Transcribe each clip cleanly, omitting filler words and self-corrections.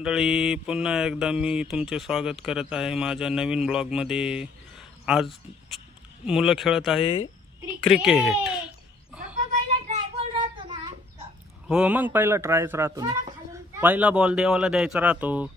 मंडळी, पुन्हा एकदा मी तुमचे स्वागत करत आहे माझ्या नवीन ब्लॉगमध्ये। आज मुलं खेळत आहे क्रिकेट। हो, मग पहिला ट्रायच राहतो ना, पहिला बॉल देवाला द्यायचा राहतो।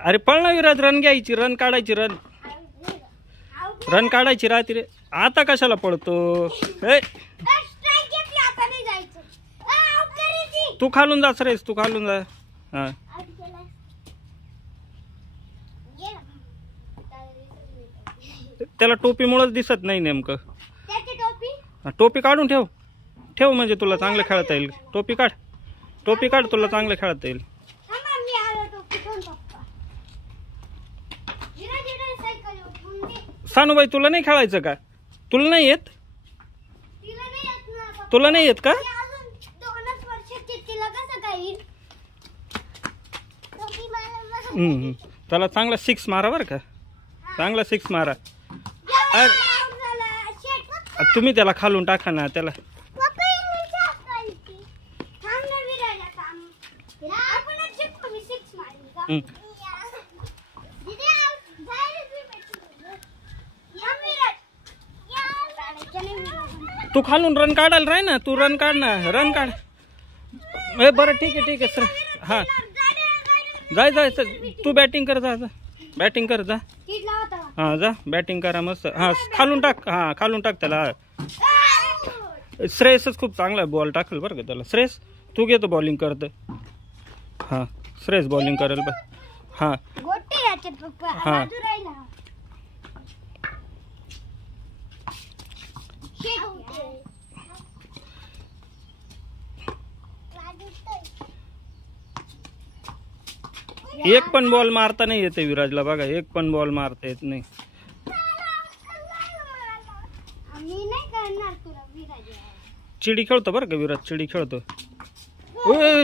अरे पळ ना विराज, रन घ्यायची, रन काढायची, रन काढायची राहते रे। आता कशाला पळतो? तू खालून जा सरेस, तू खालून जा। हा, त्याला टोपीमुळेच दिसत नाही नेमकं। टोपी काढून ठेव, ठेव म्हणजे तुला चांगलं खेळता येईल। टोपी काढ, टोपी काढ, तुला चांगलं खेळता येईल। सानूबाई, तुला नाही खेळायचं का? तुला नाही येत? तुला नाही येत का? त्याला चांगला सिक्स मारा बर का, चांगला सिक्स मारा। तुम्ही त्याला खालून टाका ना त्याला। तू खालून रन काढायला राह ना, तू रन काढ ना, रन काढ। बरं ठीक आहे, ठीक आहे सर। हा, जाय जाय, तू बॅटिंग कर, जा जा बॅटिंग कर, जा। हा, जा बॅटिंग करा मस्त। हा, खालून टाक, हा खालून टाक त्याला। श्रेयसच खूप चांगला बॉल टाकल बरं का त्याला। श्रेयस, तू घेतो बॉलिंग करत। हा, श्रेयस बॉलिंग करेल बघ। हा हा, एक पण बॉल मारता नाही येते विराजला बघा, एक पण बॉल मारता येत नाही। चिडी खेळतो बरं का विराज, चिडी खेळतो।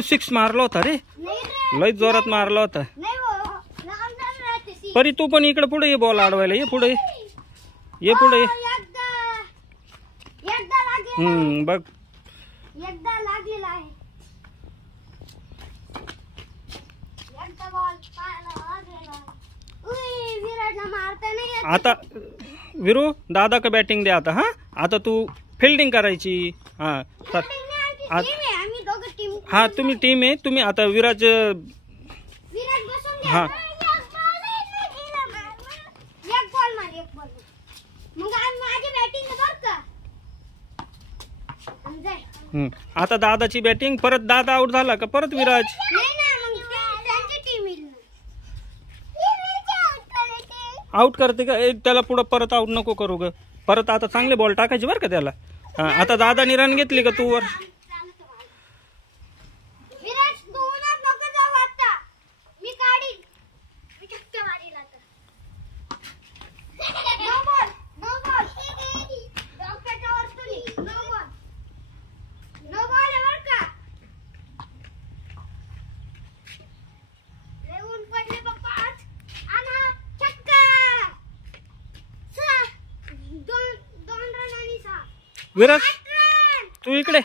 सिक्स मारला होता रे, लय जोरात मारला होता। परी तू पण इकडे पुढे ये, बॉल अडवायला ये, पुढे ये, पुढे बघ। आता विरू, दादा का बॅटिंग दे आता। हा, आता तू फिल्डिंग करायची। हा हा, तुम्ही टीम आहे, तुम्ही आता विराज। हा, आता दादाची बॅटिंग, परत दादा आउट झाला का परत विराज। आउट करते का? त्याला पुढे परत आउट नको करू ग, परत आता चांगले बॉल टाकायचे बरं का त्याला। हा, आता दादानी रन घेतली का तू वर। विराज, तू इकडे।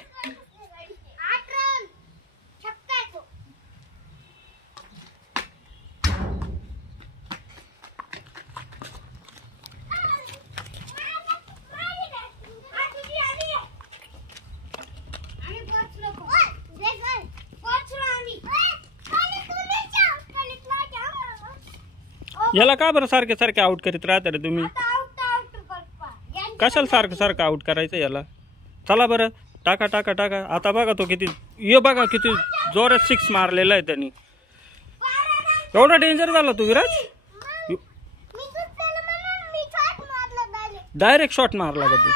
याला का बरं सारखे सारखे आउट करीत राहता रे तुम्ही? कशाला सारखं सारखं आउट करायचं याला? चला बरं, टाका टाका टाका। आता बघा तो किती, ये बघा किती जोरात सिक्स मारलेला आहे त्यांनी। एवढा डेंजर झाला तू विराज? डायरेक्ट शॉट मारला का तू?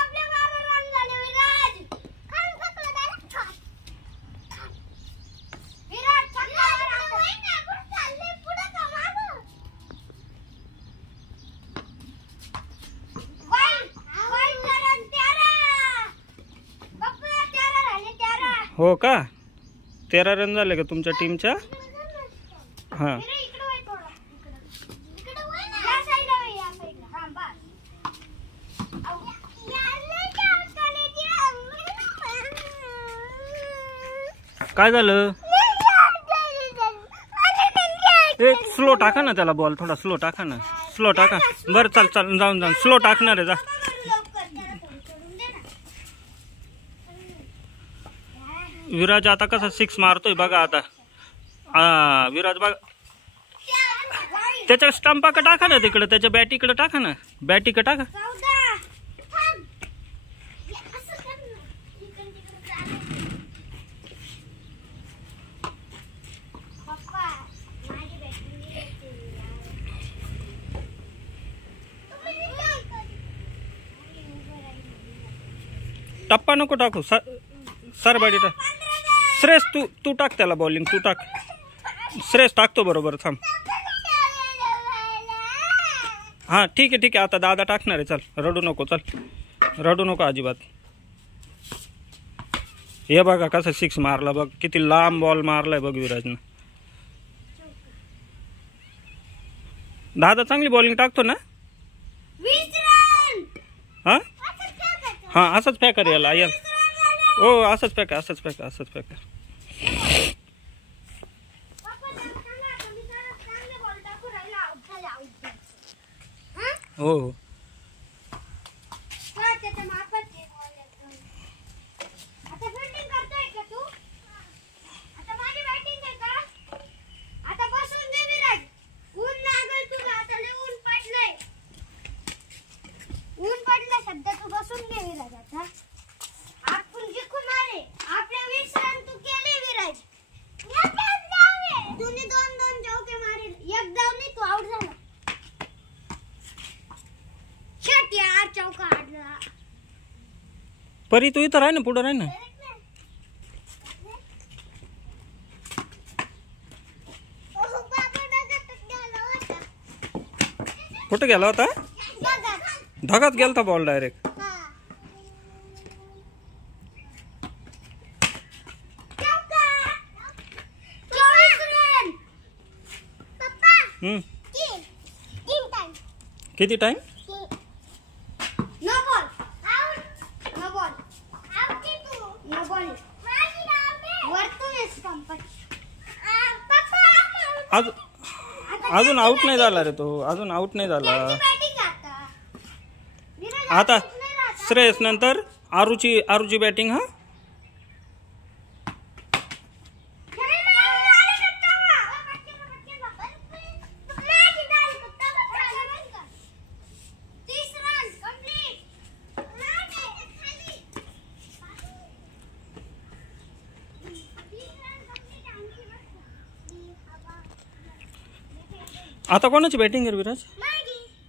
हो का? 13 रन झाले का तुमच्या टीमच्या? हां काय झालं? एक स्लो टाका ना त्याला, बॉल थोडा स्लो टाका ना, स्लो टाका. बरं चल चल जाऊन जाऊन स्लो टाकणार आहे जा. विराज आता कसा 6 मारतोय बघा आता. विराज बघा त्याच्या स्टंपाकडे टाका ना, तिकडे त्याच्या बॅटीकडे टाका ना, बॅटीकडे टाका. टप्पा नको टाकू, सर बॅटी टाक. श्रेयस तू टाक त्याला बॉलिंग, तू टाक. श्रेयस टाकतो बरोबर, थांब. हां ठीक आहे आता दादा टाकणार आहे. चल रडू नको, चल रडू नको अजिबात. हे बघा कसा 6 मारला बघ, किती लांब बॉल मारलाय बघ विराजनं. दादा चांगली बॉलिंग टाकतो ना. हां हां असंच फेकर याला हो, असंच फेका, असंच फेका, असंच फेका. हो हो परी तू इथं राह ना, पुढं राह ना. कुठं गेला होता? धगात गेलता बॉल डायरेक्ट. किती टाइम? अजून आउट नाही झाला रे तो, अजून आउट नाही झाला. आता श्रेयस नंतर आरूची बॅटिंग. हा आता कोणाची बॅटिंग आहे विराज?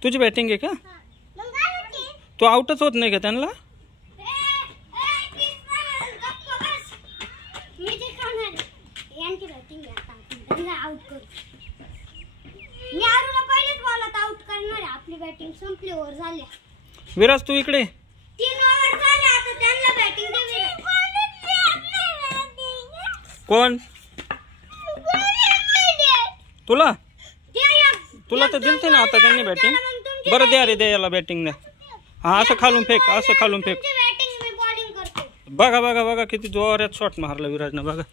तुझी बॅटिंग आहे का? तू आउटच होत नाही का त्यांना? विराज तू इकडे. कोण तुला तर दिलते ना आता त्यांनी बॅटिंग. बरं द्या रे, द्या याला बॅटिंग द्या. हा असं खालून फेक, असं खालून फेक. बघा बघा बघा किती जोरात शॉट मारला विराजनं बघा.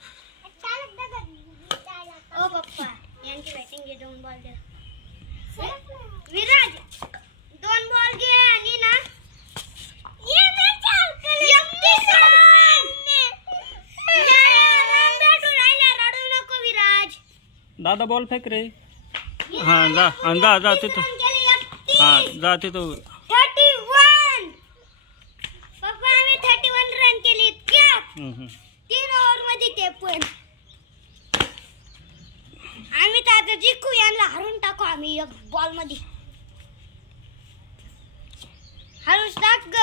दादा बॉल फेक रे. हाँ जा तिथं. हाँ जा तिथं. 31 पप्पा आम्ही 31 रन केले. क्या 3 ओव्हर मध्ये ते पण आम्ही तर आता जिंकू, यांना हरून टाकू आम्ही एक बॉल मध्ये. हरून टाक ग.